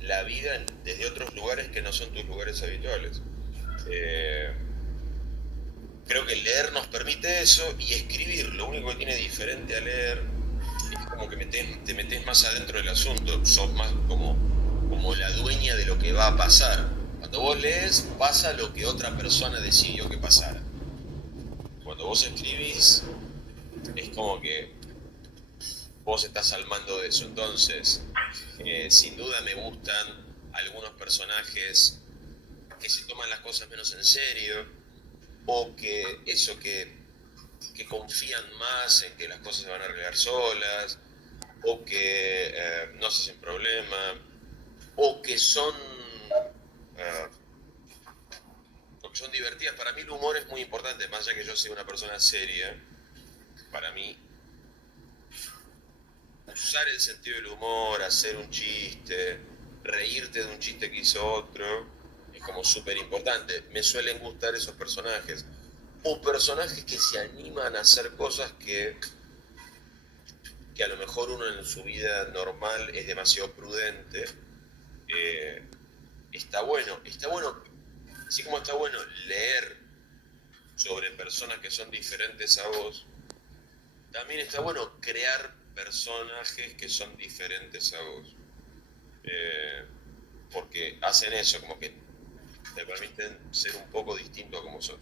la vida desde otros lugares que no son tus lugares habituales. Creo que leer nos permite eso, y escribir, lo único que tiene diferente a leer es como que te metes más adentro del asunto, sos más como la dueña de lo que va a pasar. Cuando vos lees, pasa lo que otra persona decidió que pasara. Cuando vos escribís, es como que vos estás al mando de eso. Entonces, sin duda me gustan algunos personajes que se toman las cosas menos en serio, o que confían más en que las cosas se van a arreglar solas, o que no se hacen problema, o que son divertidas. Para mí el humor es muy importante, más allá que yo sea una persona seria. Para mí, usar el sentido del humor, hacer un chiste, reírte de un chiste que hizo otro, es como súper importante. Me suelen gustar esos personajes, o personajes que se animan a hacer cosas que a lo mejor uno en su vida normal es demasiado prudente. Está bueno, así como está bueno leer sobre personas que son diferentes a vos, también está bueno crear personajes que son diferentes a vos, porque hacen eso, como que te permiten ser un poco distinto a como sos.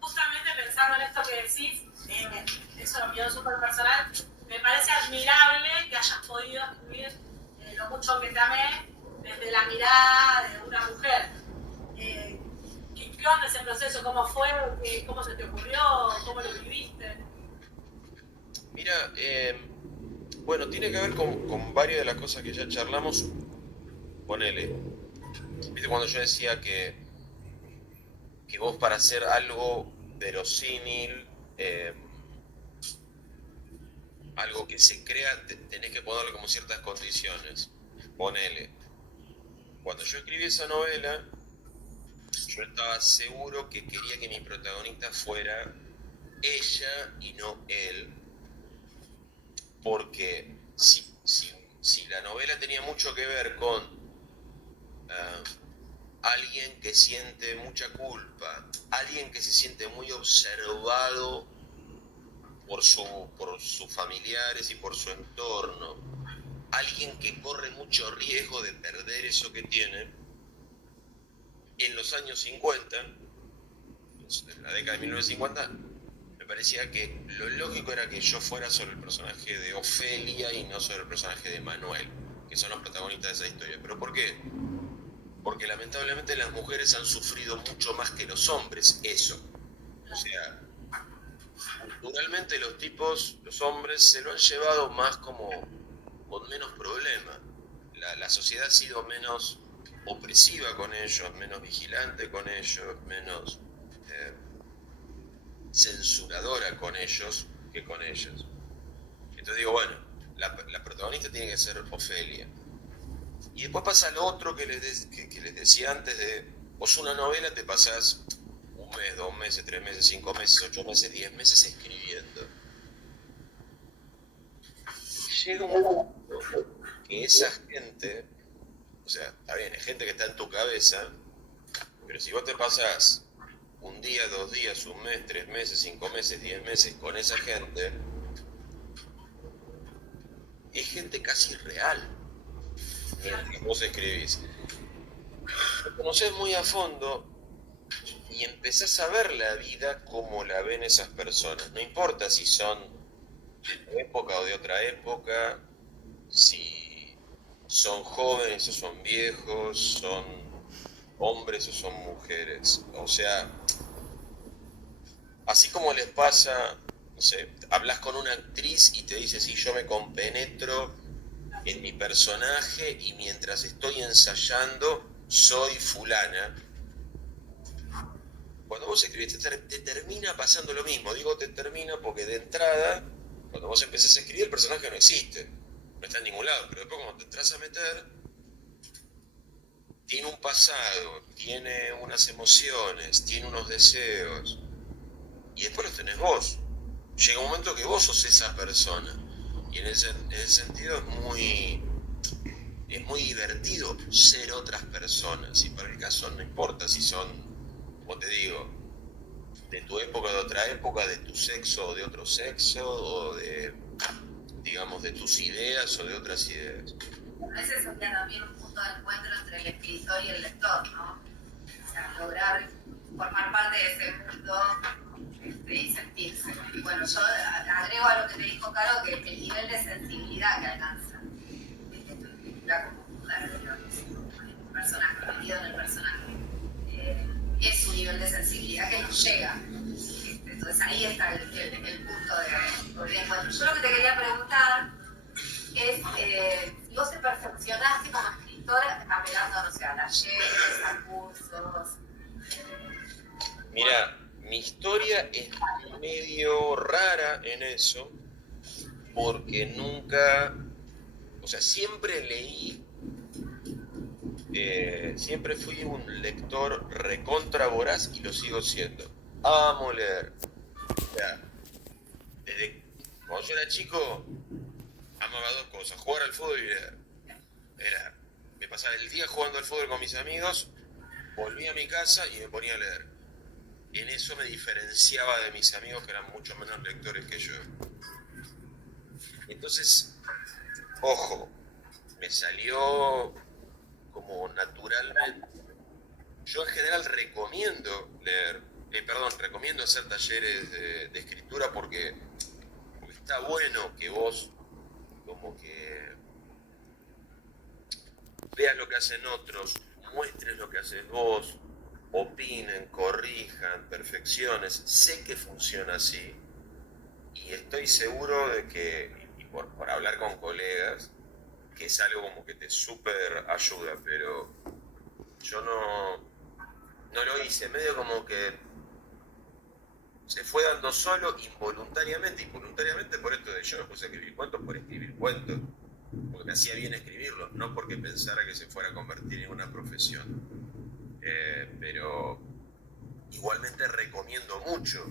Justamente pensando en esto que decís, eso es opinión súper personal, me parece admirable que hayas podido escribir lo mucho que te amé desde la mirada de una mujer. ¿Qué onda ese proceso? ¿Cómo fue? ¿Cómo se te ocurrió? ¿Cómo lo viviste? Mira, bueno, tiene que ver con varias de las cosas que ya charlamos. Ponele, ¿viste cuando yo decía que vos, para hacer algo verosímil, algo que se crea, tenés que ponerle como ciertas condiciones? Ponele, cuando yo escribí esa novela, yo estaba seguro que quería que mi protagonista fuera ella y no él, porque si la novela tenía mucho que ver con alguien que siente mucha culpa, alguien que se siente muy observado por sus familiares y por su entorno, alguien que corre mucho riesgo de perder eso que tiene, en los años 50, en la década de 1950, me parecía que lo lógico era que yo fuera sobre el personaje de Ofelia y no sobre el personaje de Manuel, que son los protagonistas de esa historia. ¿Pero por qué? porque lamentablemente las mujeres han sufrido mucho más que los hombres eso. O sea, culturalmente los tipos, los hombres, se lo han llevado más como con menos problema. La sociedad ha sido menos opresiva con ellos, menos vigilante con ellos, menos censuradora con ellos que con ellos. Entonces digo, bueno, la protagonista tiene que ser Ofelia. Y después pasa lo otro que les decía antes de, vos una novela te pasás 1 mes, 2 meses, 3 meses, 5 meses, 8 meses, 10 meses escribiendo. Llega un punto que esa gente, o sea, está bien, es gente que está en tu cabeza, pero si vos te pasás 1 día, 2 días, 1 mes, 3 meses, 5 meses, 10 meses con esa gente, es gente casi real. Mientras vos escribís, lo conocés muy a fondo y empezás a ver la vida como la ven esas personas. No importa si son de tu época o de otra época, si son jóvenes o son viejos, son hombres o son mujeres. O sea, así como les pasa, no sé, hablas con una actriz y te dice, sí, yo me compenetro en mi personaje y mientras estoy ensayando soy fulana. Cuando vos escribís te termina pasando lo mismo. Digo te termina porque de entrada, cuando vos empezás a escribir, el personaje no existe, no está en ningún lado, pero después cuando te entras a meter, tiene un pasado, tiene unas emociones, tiene unos deseos, y después los tenés vos. Llega un momento que vos sos esa persona. Y en ese sentido es muy divertido ser otras personas. Y para el caso no importa si son, como te digo, de tu época, de otra época, de tu sexo o de otro sexo, o de, digamos, de tus ideas o de otras ideas. Ese sería también un punto de encuentro entre el escritor y el lector, ¿no? O sea, lograr formar parte de ese mundo y sentirse. Y bueno, yo agrego a lo que te dijo Caro, que el nivel de sensibilidad que alcanza tu escritura como mujer, el personaje, metido en el personaje, es un nivel de sensibilidad que nos llega. Entonces ahí está el punto de encuentro. Yo lo que te quería preguntar es si vos te perfeccionaste como escritora apelando, no sé, a talleres, a cursos. Mira, mi historia es medio rara en eso, porque nunca, o sea, siempre leí, siempre fui un lector recontra voraz y lo sigo siendo. Amo leer. O sea, desde cuando yo era chico, amaba 2 cosas, jugar al fútbol y leer. Me pasaba el día jugando al fútbol con mis amigos, volvía a mi casa y me ponía a leer. En eso me diferenciaba de mis amigos que eran mucho menos lectores que yo. Entonces, ojo, me salió como naturalmente. Yo en general recomiendo leer, recomiendo hacer talleres de escritura porque está bueno que vos como que veas lo que hacen otros, muestres lo que haces vos, opinen, corrijan, perfecciones. Sé que funciona así y estoy seguro de que, y por hablar con colegas, que es algo como que te súper ayuda, pero yo no lo hice, medio como que se fue dando solo involuntariamente por esto de yo me puse a escribir cuentos por escribir cuentos, porque me hacía bien escribirlos, no porque pensara que se fuera a convertir en una profesión. Pero igualmente recomiendo mucho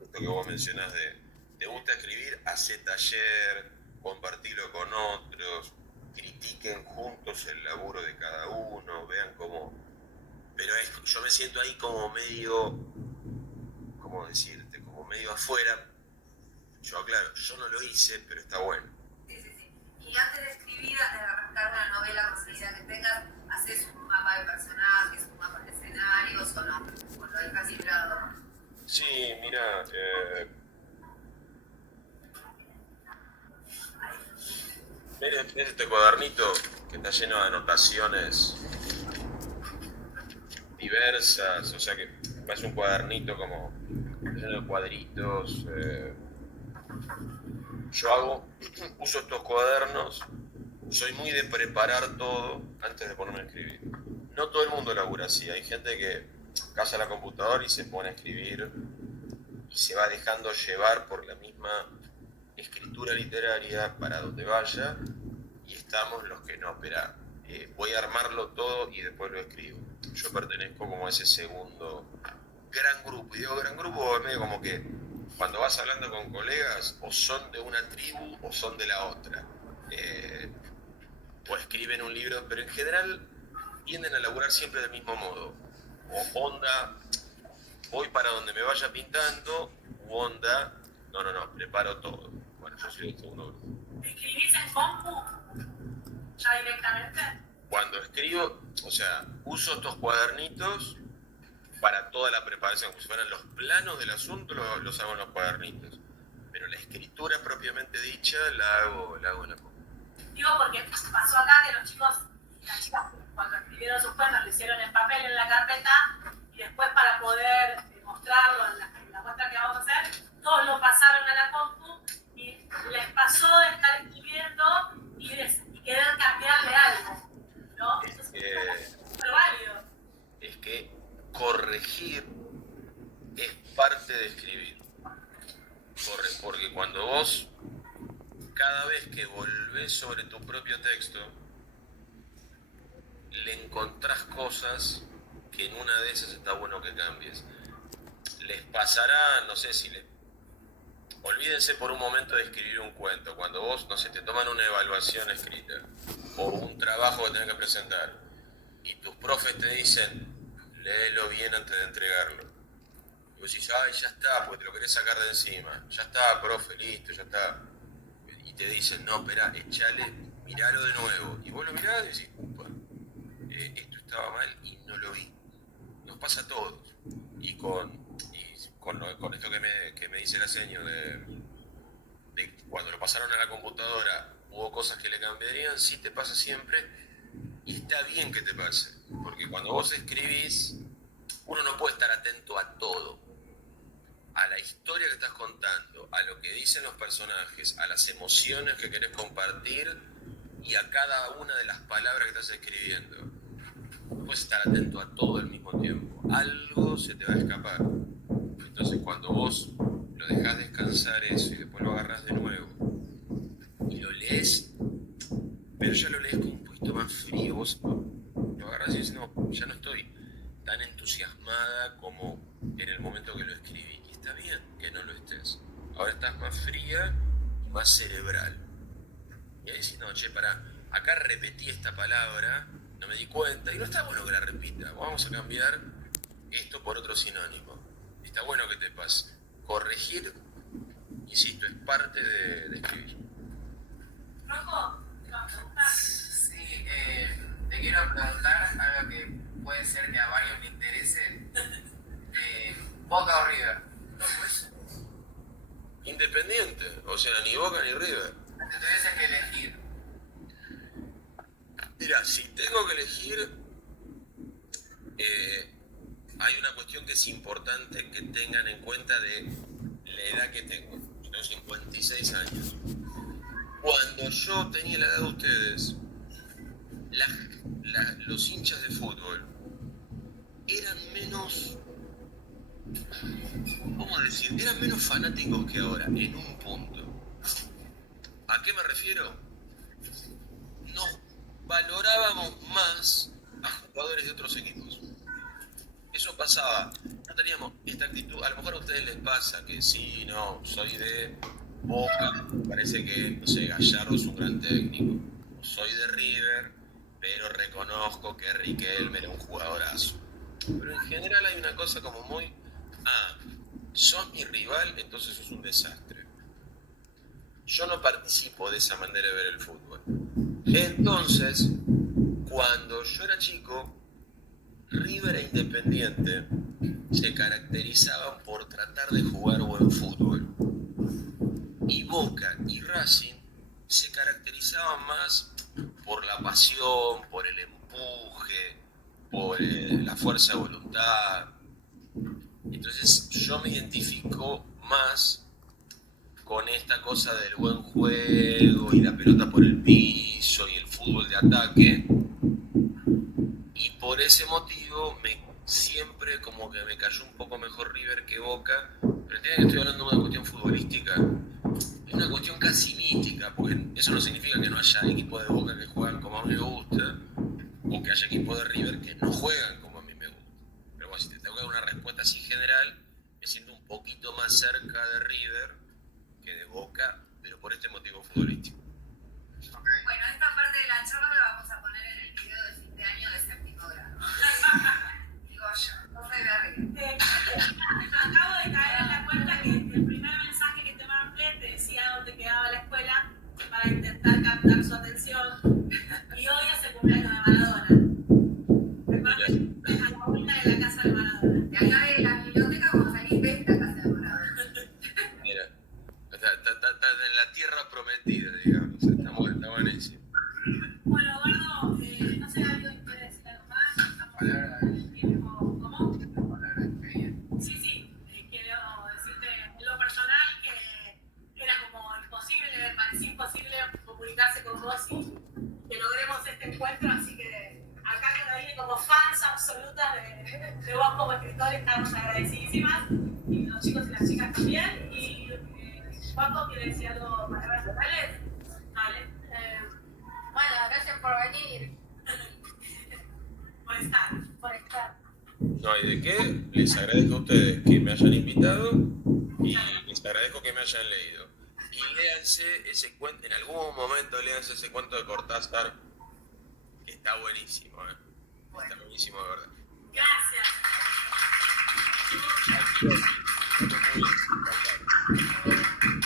esto que vos mencionás de te gusta escribir, hacé taller, compartilo con otros, critiquen juntos el laburo de cada uno, vean cómo. Pero yo me siento ahí como medio, ¿cómo decirte? Como medio afuera. Yo, claro, yo no lo hice, pero está bueno. Sí. Y antes de escribir, antes de arrancar una novela, con idea que tengas, haces un mapa de personajes, un mapa de escenarios, o no, o lo dejas librado. Sí, mira, ves este cuadernito que está lleno de anotaciones diversas, o sea que me hace un cuadernito como lleno de cuadritos. Yo uso estos cuadernos, soy muy de preparar todo antes de ponerme a escribir. No todo el mundo labura así, hay gente que casa la computadora y se pone a escribir y se va dejando llevar por la misma escritura literaria para donde vaya, y estamos los que no, espera, voy a armarlo todo y después lo escribo. Yo pertenezco como a ese segundo gran grupo, y digo gran grupo medio como que cuando vas hablando con colegas o son de una tribu o son de la otra, o escriben un libro, pero en general tienden a laburar siempre del mismo modo, o onda, voy para donde me vaya pintando, u onda, no, preparo todo. Bueno, yo soy del segundo grupo. ¿Escribís en compu? ¿Ya directamente? Cuando escribo, o sea, uso estos cuadernitos para toda la preparación, como si fueran los planos del asunto, los hago en los cuadernitos. Pero la escritura propiamente dicha la hago en la compu. Digo porque pasó acá que los chicos y las chicas cuando escribieron sus cuentos lo hicieron en papel en la carpeta y después para poder mostrarlo en la muestra que vamos a hacer, todos lo pasaron a la compu y les pasó de estar escribiendo y querer cambiarle algo, ¿no? Entonces, es súper válido. Es que corregir es parte de escribir. Porque cuando vos, cada vez que volvés sobre tu propio texto, le encontrás cosas que en una de esas está bueno que cambies. Les pasará, no sé si les... Olvídense por un momento de escribir un cuento. Cuando vos, no sé, te toman una evaluación escrita o un trabajo que tenés que presentar y tus profes te dicen, léelo bien antes de entregarlo. Y vos decís, ay, ya está, porque te lo querés sacar de encima. Ya está, profe, listo, ya está. Y te dicen, no, espera, echale, miralo de nuevo. Y vos lo mirás y decís, upa, esto estaba mal y no lo vi. Nos pasa a todos. Y con esto que me dice la seño de cuando lo pasaron a la computadora, hubo cosas que le cambiarían, sí te pasa siempre, y está bien que te pase, porque cuando vos escribís, uno no puede estar atento a todo, a la historia que estás contando, a lo que dicen los personajes, a las emociones que querés compartir y a cada una de las palabras que estás escribiendo. No puedes estar atento a todo al mismo tiempo, algo se te va a escapar. Entonces cuando vos lo dejás descansar eso y después lo agarrás de nuevo y lo lees, pero ya lo lees con un poquito más frío, vos lo agarrás y dices, no, ya no estoy tan entusiasmada como en el momento que lo escribí. Y está bien que no lo estés. Ahora estás más fría y más cerebral. Y ahí decís, no, che, pará, acá repetí esta palabra, no me di cuenta, y no está bueno que la repita. Vamos a cambiar esto por otro sinónimo. Está bueno que te pase. Corregir, insisto, es parte de escribir. Rocco, ¿una pregunta? Sí, te quiero preguntar algo que puede ser que a varios le interese. ¿Boca o River? Independiente, o sea, ni Boca ni River. Te tuvieses que elegir. Mira, si tengo que elegir, hay una cuestión que es importante que tengan en cuenta de la edad que tengo. Yo tengo 56 años. Cuando yo tenía la edad de ustedes, los hinchas de fútbol eran menos, ¿cómo decir? Eran menos fanáticos que ahora, en un punto. ¿A qué me refiero? Nos valorábamos más a jugadores de otros equipos. Eso pasaba, no teníamos esta actitud, a lo mejor a ustedes les pasa que sí, no, soy de Boca, parece que, no sé, Gallardo es un gran técnico, soy de River, pero reconozco que Riquelme era un jugadorazo. Pero en general hay una cosa como muy, sos mi rival, entonces sos un desastre. Yo no participo de esa manera de ver el fútbol. Entonces, cuando yo era chico, River e Independiente se caracterizaban por tratar de jugar buen fútbol. Y Boca y Racing se caracterizaban más por la pasión, por el empuje, por la fuerza de voluntad. Entonces yo me identifico más con esta cosa del buen juego y la pelota por el piso y el fútbol de ataque, y por ese motivo siempre como que me cayó un poco mejor River que Boca, pero entienden que estoy hablando de una cuestión futbolística, es una cuestión casi mítica, porque eso no significa que no haya equipos de Boca que juegan como a mí me gusta, o que haya equipos de River que no juegan como a mí me gusta. Pero bueno, si te tengo que dar una respuesta así general, me siento un poquito más cerca de River que de Boca, pero por este motivo futbolístico. Bueno, esta parte de la charla la vamos a poner en el video de fin de año de séptimo grado. Digo yo, no soy de River. Acabo de caer en la cuenta que el primer mensaje que te mandé te decía dónde quedaba la escuela para intentar captar su atención. Y hoy es el cumpleaños de Maradona. Recuerda que es a la vuelta de la casa de Maradona. De acá de la biblioteca vamos a salir de esta casa de Maradona. Mira, está en la tierra prometida, digamos, está buenísimo. Bueno, Eduardo, no sé, ¿algo que quieres decir algo más? Estamos en el tiempo. ¿Cómo? Sí, quiero decirte en lo personal que era como imposible, me parecía imposible comunicarse con vos y que logremos este encuentro, así que acá con alguien como fans absolutas de vos como escritor estamos agradecidísimas, y los chicos y las chicas también. Y Juanjo, ¿quiere decir algo para las locales? Vale. Bueno, gracias por venir. Por estar. No hay de qué, les agradezco a ustedes que me hayan invitado y les agradezco que me hayan leído. Y léanse ese cuento, en algún momento léanse ese cuento de Cortázar, que está buenísimo, está buenísimo de verdad. Gracias. Gracias.